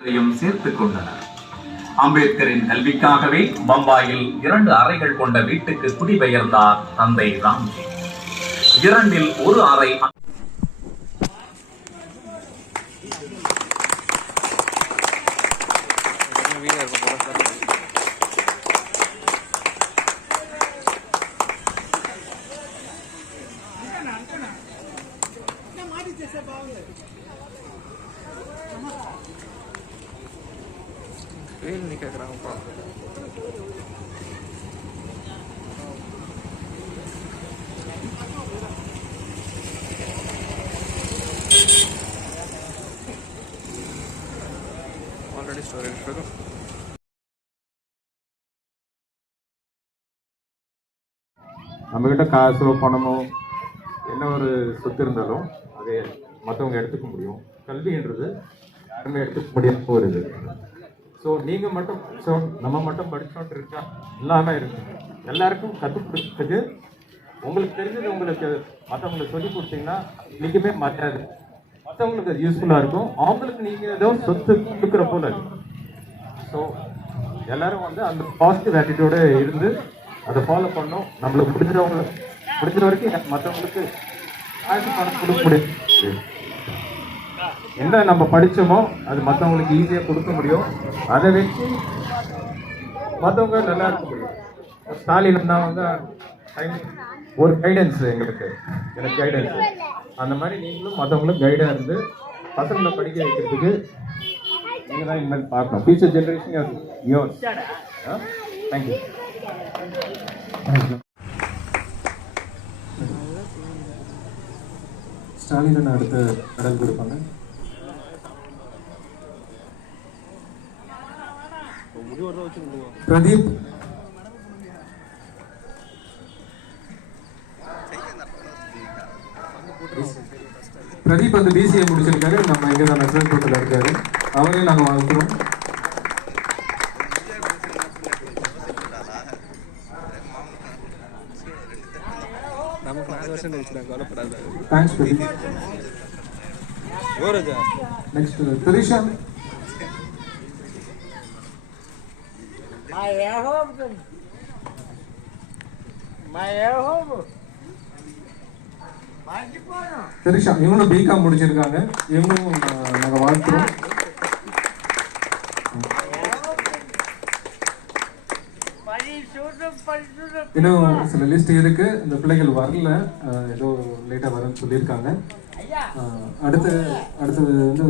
சேர்த்துக் கொண்டனர். அம்பேத்கரின் கல்விக்காகவே பம்பாயில் 2 அறைகள் கொண்ட வீட்டுக்கு குடிபெயர்ந்தார் தந்தை ராம்ஜி. 2இல் ஒரு அறை கேட்குறாங்கப்பா. ஆல்ரெடி ஸ்டோரேஜ் இருக்கும். நம்மக்கிட்ட காசோ பணமோ என்ன ஒரு சொத்து இருந்தாலும் அதை மற்றவங்க எடுத்துக்க முடியும். கல்வின்றது யாருமே எடுத்துக்க முடியாத ஒரு இது. ஸோ நீங்கள் மட்டும் நம்ம மட்டும் படித்தோன்ட்டு இருக்கா எல்லாமே இருக்கு. எல்லாருக்கும் கற்றுக் கொடுத்தது உங்களுக்கு தெரிஞ்சது உங்களுக்கு மற்றவங்களுக்கு சொல்லி கொடுத்தீங்கன்னா இன்றைக்குமே மாற்றாது. மற்றவங்களுக்கு அது யூஸ்ஃபுல்லாக இருக்கும். அவங்களுக்கு நீங்கள் ஏதோ சொத்து கொடுக்குற போல இருக்கும். ஸோ எல்லோரும் வந்து அந்த பாசிட்டிவ் ஆட்டிடியூடே இருந்து அதை ஃபாலோ பண்ணோம். நம்மளுக்கு பிடிச்ச வரைக்கும் மற்றவங்களுக்கு பணம் கொடுக்க முடியும். என்ன நம்ம படித்தோமோ அது மற்றவங்களுக்கு ஈஸியாக கொடுக்க முடியும். அதை வச்சு மற்றவங்க நல்லா இருக்க முடியும். ஸ்டாலின் அண்ணா வந்து ஒரு கைடன்ஸ் எனக்கு கைடன்ஸ். அந்த மாதிரி நீங்களும் மற்றவங்களும் கைடாக இருந்து பசங்களை படிக்க வைக்கிறதுக்கு நீங்கள் தான் இனிமேல் பார்க்கணும். Future generation yours. Thank you. Stalin அண்ணா அடுத்த மெடல் கொடுப்பாங்க. பிரதீப் வந்து பிசிஏ முடிச்சிருக்காரு. நம்ம இங்கே தான் நெசல் கோட்டில் இருக்காரு. அவரையும் நாங்கள் வாழ்த்துறோம். தேங்க்ஸ் பிரதீப். நெக்ஸ்ட் திரிஷா. திரிஷா இவங்களும் பிகாம் முடிச்சிருக்காங்க. இவங்களும் நாங்கள் வாழ்த்துறோம். இன்னும் சில லிஸ்ட் இருக்கு. இந்த பிள்ளைகள் வரல, ஏதோ லேட்டாக வரன்னு சொல்லியிருக்காங்க. அடுத்தது வந்து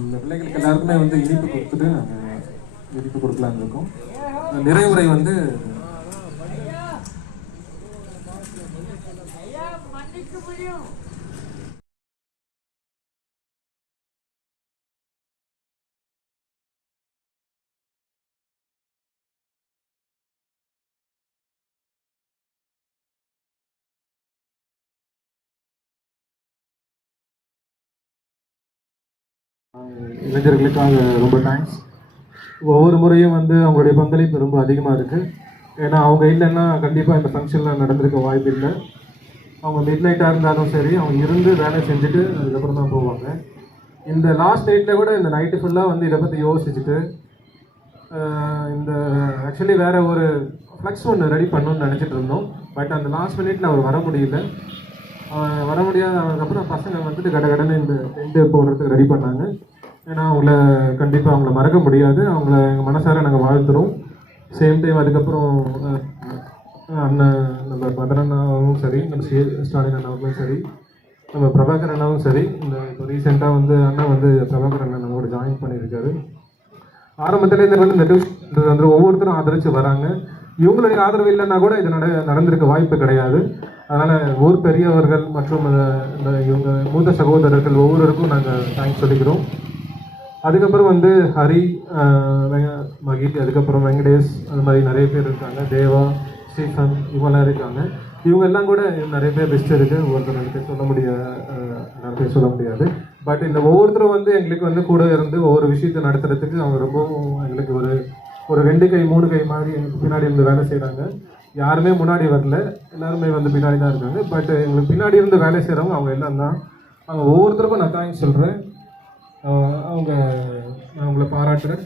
இந்த பிள்ளைகளுக்கு எல்லாருக்குமே வந்து இனிப்பு கொடுத்துட்டு நாங்கள் இனிப்பு கொடுக்கலான்னு இருக்கோம். நிறைவுரை வந்து இளைஞர்களுக்காக ரொம்ப தேங்க்ஸ். ஒவ்வொரு முறையும் வந்து அவங்களுடைய பங்களிப்பு ரொம்ப அதிகமாக இருக்குது. ஏன்னா அவங்க இல்லைன்னா கண்டிப்பாக இந்த ஃபங்க்ஷன்லாம் நடந்திருக்க வாய்ப்பு இல்லை. அவங்க மிட் நைட்டாக இருந்தாலும் சரி, அவங்க இருந்து வேலை செஞ்சுட்டு அதுக்கப்புறம் தான் போவாங்க. இந்த லாஸ்ட் நைட்டில் கூட இந்த நைட்டு ஃபுல்லாக வந்து இதை பற்றி யோசிச்சுட்டு இந்த ஆக்சுவலி வேறு ஒரு ஃப்ளக்ஸ் ஒன்று ரெடி பண்ணணும்னு நினச்சிட்டு இருந்தோம். பட் அந்த லாஸ்ட் மினிட்ல அவர் வர முடியல. வர முடியாத அதுக்கப்புறம் பசங்க வந்துட்டு கடகடன்னு இந்த டென்ட்டு போடுறதுக்கு ரெடி பண்ணாங்க. ஏன்னா அவங்கள கண்டிப்பாக அவங்கள மறக்க முடியாது. அவங்கள எங்கள் மனசார நாங்கள் வாழ்த்துறோம். சேம் டைம் அதுக்கப்புறம் அண்ணன் நம்ம மதன் அண்ணாவும் சரி, நம்ம ஸ்டாலின் அண்ணாவும் சரி, நம்ம பிரபாகர் அண்ணாவும் சரி. இந்த இப்போ ரீசெண்டாக வந்து அண்ணா வந்து பிரபாகர் அண்ணா நம்மளோட ஜாயின் பண்ணியிருக்காரு. ஆரம்பத்துலேருந்து வந்து இந்த வந்து ஒவ்வொருத்தரும் ஆதரித்து வராங்க. இவங்களுடைய ஆதரவு இல்லைன்னா கூட இது நடந்திருக்க வாய்ப்பு கிடையாது. அதனால் ஊர் பெரியவர்கள் மற்றும் இந்த இவங்க மூத்த சகோதரர்கள் ஒவ்வொருவருக்கும் நாங்கள் தேங்க்ஸ் சொல்லிக்கிறோம். அதுக்கப்புறம் வந்து ஹரி, மகித், அதுக்கப்புறம் வெங்கடேஷ், அது மாதிரி நிறைய பேர் இருக்காங்க. தேவா, ஸ்டீஃபன், இவங்கெல்லாம் இருக்காங்க. இவங்க எல்லாம் கூட நிறைய பேர் பெஸ்ட் இருக்குது. ஒவ்வொருத்தருக்கு நிறைய பேர் சொல்ல முடியாது. பட் இந்த ஒவ்வொருத்தரும் வந்து எங்களுக்கு வந்து கூட இருந்து ஒவ்வொரு விஷயத்தை நடத்துறதுக்கு அவங்க ரொம்பவும் எங்களுக்கு ஒரு 2 கை 3 கை மாதிரி எங்களுக்கு பின்னாடி இருந்து வேலை செய்கிறாங்க. யாருமே முன்னாடி வரல, எல்லாருமே வந்து பின்னாடி தான் இருக்காங்க. பட் எங்களுக்கு பின்னாடி இருந்து வேலை செய்கிறவங்க அவங்க எல்லாம் தான். அவங்க ஒவ்வொருத்தருக்கும் நான் தேங்க்ஸ் சொல்கிறேன். அவங்க நான் உங்களை பாராட்டுறேன்.